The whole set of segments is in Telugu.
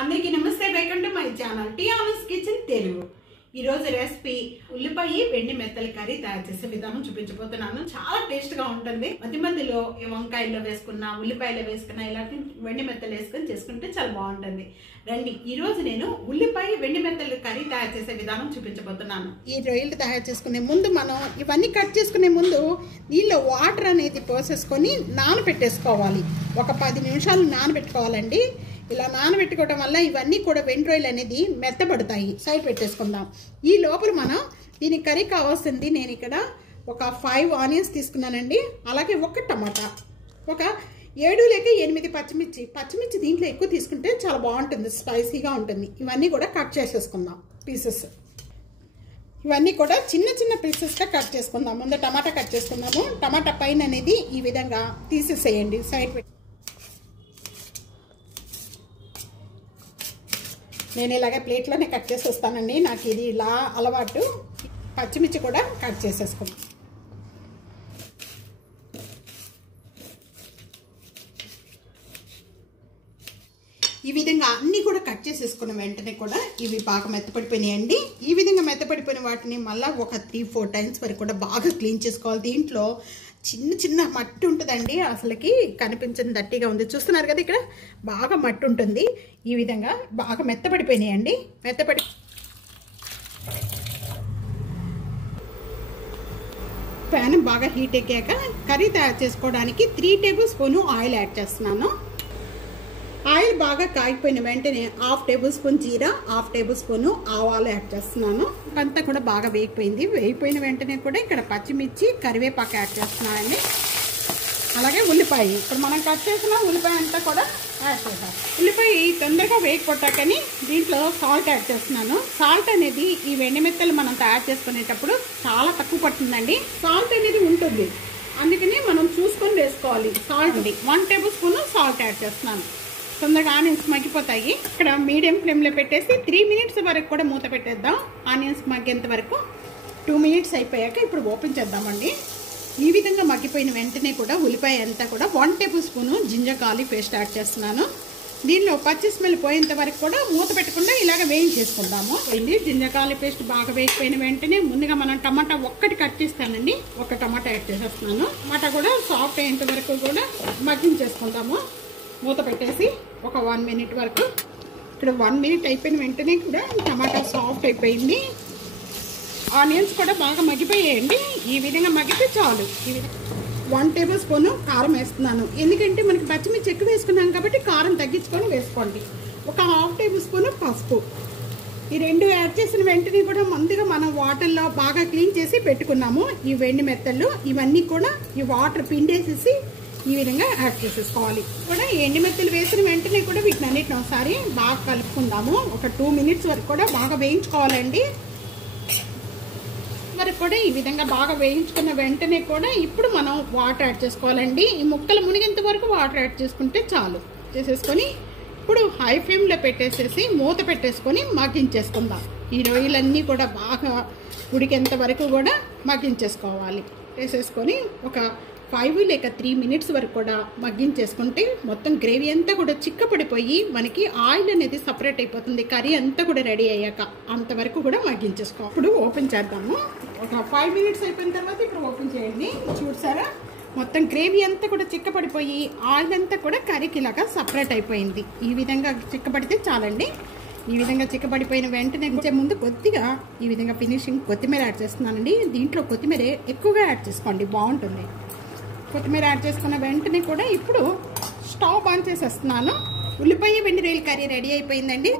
అందరికీ నమస్తే, welcome to my channel Tiana's kitchen Telugu. ఈ రోజు రెసిపీ ఉల్లిపాయ వెండి మెత్తల కర్రీ తయారు చేసే విధానం చూపించబోతున్నాను. చాలా టేస్ట్ గా ఉంటుంది. మధ్యలో వంకాయల్లో వేసుకున్నా, ఉల్లిపాయలో వేసుకున్నా, ఇలాంటి వెండి మెత్తలు వేసుకుని చేసుకుంటే చాలా బాగుంటుంది. రండి, ఈ రోజు నేను ఉల్లిపాయ వెండి మెత్తల కర్రీ తయారు చేసే విధానం చూపించబోతున్నాను. ఈ రొయ్యలు తయారు చేసుకునే ముందు మనం ఇవన్నీ కట్ చేసుకునే ముందు దీనిలో వాటర్ అనేది పోసేసుకొని నానబెట్టేసుకోవాలి. ఒక 10 నిమిషాలు నానబెట్టుకోవాలండి. ఇలా నానబెట్టుకోవడం వల్ల ఇవన్నీ కూడా వెండి రొయ్యలు అనేది మెత్తబడతాయి. సైడ్ పెట్టేసుకుందాం. ఈ లోపల మనం దీనికి కర్రీ కావాల్సింది, నేను ఇక్కడ ఒక 5 ఆనియన్స్ తీసుకున్నానండి. అలాగే ఒక టమాటా, ఒక 7 లేక 8 పచ్చిమిర్చి దీంట్లో ఎక్కువ తీసుకుంటే చాలా బాగుంటుంది, స్పైసీగా ఉంటుంది. ఇవన్నీ కూడా కట్ చేసేసుకుందాం పీసెస్. ఇవన్నీ కూడా చిన్న చిన్న పీసెస్గా కట్ చేసుకుందాం. ముందు టమాటా కట్ చేసుకుందాము. టమాటా పైన అనేది ఈ విధంగా తీసేసేయండి, సైడ్ పెట్టి. నేను ఇలాగే ప్లేట్లోనే కట్ చేసి వస్తానండి, నాకు ఇది ఇలా అలవాటు. పచ్చిమిర్చి కూడా కట్ చేసేసుకుందాం. ఈ విధంగా అన్నీ కూడా కట్ చేసేసుకున్న వెంటనే కూడా ఇవి బాగా మెత్తపడిపోయినాయండి. ఈ విధంగా మెత్తపడిపోయిన వాటిని మళ్ళీ ఒక 3-4 టైమ్స్ వరకు కూడా బాగా క్లీన్ చేసుకోవాలి. దీంట్లో చిన్న చిన్న మట్టి ఉంటుందండి, అసలుకి కనిపించని దట్టిగా ఉంది. చూస్తున్నారు కదా, ఇక్కడ బాగా మట్టి ఉంటుంది. ఈ విధంగా బాగా మెత్తపడిపోయినాయండి. ప్యాన్ బాగా హీట్ ఎక్కాక కర్రీ తయారు చేసుకోవడానికి 3 టేబుల్ స్పూన్ ఆయిల్ యాడ్ చేస్తున్నాను. ఆయిల్ బాగా కాగిపోయిన వెంటనే 1/2 టేబుల్ స్పూన్ జీరా, 1/2 టేబుల్ స్పూన్ ఆవాలు యాడ్ చేస్తున్నాను. అంతా కూడా బాగా వేగిపోయింది. వేగిపోయిన వెంటనే కూడా ఇక్కడ పచ్చిమిర్చి, కరివేపాకు యాడ్ చేస్తున్నానండి. అలాగే ఉల్లిపాయ, ఇప్పుడు మనం కట్ చేసిన ఉల్లిపాయ అంతా కూడా యాడ్ చేద్దాం. ఉల్లిపాయ తొందరగా వేగిపోతాకని దీంట్లో సాల్ట్ యాడ్ చేస్తున్నాను. సాల్ట్ అనేది ఈ వెండి మెత్తలు మనం తయారు చేసుకునేటప్పుడు చాలా తక్కువ పడుతుందండి. సాల్ట్ అనేది ఉంటుంది, అందుకని మనం చూసుకొని వేసుకోవాలి. Salt 1 table spoon salt add చేస్తున్నాను. తొందరగా ఆనియన్స్ మగ్గిపోతాయి. ఇక్కడ మీడియం ఫ్లేమ్లో పెట్టేసి 3 మినిట్స్ వరకు కూడా మూత పెట్టేద్దాం. ఆనియన్స్ మగ్గేంత వరకు 2 మినిట్స్ అయిపోయాక ఇప్పుడు ఓపెన్ చేద్దామండి. ఈ విధంగా మగ్గిపోయిన వెంటనే కూడా ఉల్లిపాయ అంతా కూడా 1 table spoon ginger garlic paste add చేస్తున్నాను. దీనిలో పచ్చి స్మెల్ పోయేంత వరకు కూడా మూత పెట్టకుండా ఇలాగ వేయించేసుకుందాము. జింజర్ గార్లిక్ పేస్ట్ బాగా వేగిపోయిన వెంటనే ముందుగా మనం టమాటా ఒక్కటి కట్ చేస్తానండి. ఒక టమాటా యాడ్ చేసేస్తున్నాను. టమాటా కూడా సాఫ్ట్ అయ్యేంత వరకు కూడా మగ్గించేసుకుంటాము. మూత పెట్టేసి ఒక 1 మినిట్ వరకు. ఇక్కడ 1 మినిట్ అయిపోయిన వెంటనే కూడా టమాటా సాఫ్ట్ అయిపోయింది. ఆనియన్స్ కూడా బాగా మగ్గిపోయాయండి. ఈ విధంగా మగ్గితే చాలు. 1 టేబుల్ స్పూన్ కారం వేస్తున్నాను, ఎందుకంటే మనకి పచ్చిమిర్చి ఎక్కువ వేసుకున్నాం కాబట్టి కారం తగ్గించుకొని వేసుకోండి. ఒక 1/2 టేబుల్ స్పూన్ పసుపు. ఈ 2 యాడ్ చేసిన వెంటనే కూడా ముందుగా మనం వాటర్లో బాగా క్లీన్ చేసి పెట్టుకున్నాము. ఈ వెండి మెత్తళ్ళు ఇవన్నీ కూడా ఈ వాటర్ పిండేసేసి ఈ విధంగా యాడ్ చేసేసుకోవాలి. కూడా ఎండి మెత్తలు వేసిన వెంటనే కూడా వీటిని అన్నిటిని ఒకసారి బాగా కలుపుకుందాము. ఒక 2 మినిట్స్ వరకు కూడా బాగా వేయించుకోవాలండి. వరకు కూడా ఈ విధంగా బాగా వేయించుకున్న వెంటనే కూడా ఇప్పుడు మనం వాటర్ యాడ్ చేసుకోవాలండి. ఈ ముక్కలు మునిగేంత వరకు వాటర్ యాడ్ చేసుకుంటే చాలు. చేసేసుకొని ఇప్పుడు హై ఫ్లేమ్లో పెట్టేసేసి మూత పెట్టేసుకొని మగ్గించేసుకుందాం. ఈ రొయ్యలన్నీ కూడా బాగా ఉడికేంత వరకు కూడా మగ్గించేసుకోవాలి. వేసేసుకొని ఒక 5 లేక 3 మినిట్స్ వరకు కూడా మగ్గించేసుకుంటే మొత్తం గ్రేవీ అంతా కూడా చిక్కపడిపోయి మనకి ఆయిల్ అనేది సపరేట్ అయిపోతుంది. కర్రీ అంతా కూడా రెడీ అయ్యాక అంతవరకు కూడా మగ్గించేసుకో. ఇప్పుడు ఓపెన్ చేద్దాము. ఒక 5 మినిట్స్ అయిపోయిన తర్వాత ఇప్పుడు ఓపెన్ చేయండి. చూసారా, మొత్తం గ్రేవీ అంతా కూడా చిక్కపడిపోయి ఆయిల్ అంతా కూడా కర్రీకి ఇలాగా సపరేట్ అయిపోయింది. ఈ విధంగా చిక్కపడితే చాలండి. ఈ విధంగా చిక్కబడిపోయిన వెంటనే ముందు కొద్దిగా ఈ విధంగా ఫినిషింగ్ కొత్తిమీర యాడ్ చేస్తున్నానండి. దీంట్లో కొత్తిమీర ఎక్కువగా యాడ్ చేసుకోండి, బాగుంటుంది. కొత్తిమీర యాడ్ చేసుకున్న వెంటనే కూడా ఇప్పుడు స్టవ్ ఆన్ చేసేస్తున్నాను. ఉల్లిపాయ వెండి రొయ్యల కర్రీ రెడీ అయిపోయిందండి.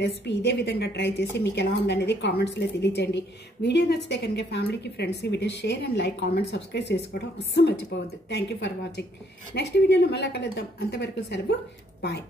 రెసిపీ ఇదే విధంగా ట్రై చేసి మీకు ఎలా ఉందనేది కామెంట్స్లో తెలియజేయండి. వీడియో నచ్చితే కనుక ఫ్యామిలీకి, ఫ్రెండ్స్కి video share and like, comment, subscribe చేసుకోవడం అస్సలు మర్చిపోవద్దు. Thank you for watching. Next వీడియోలో మళ్ళీ కలుద్దాం. అంతవరకు సెలవు, బాయ్.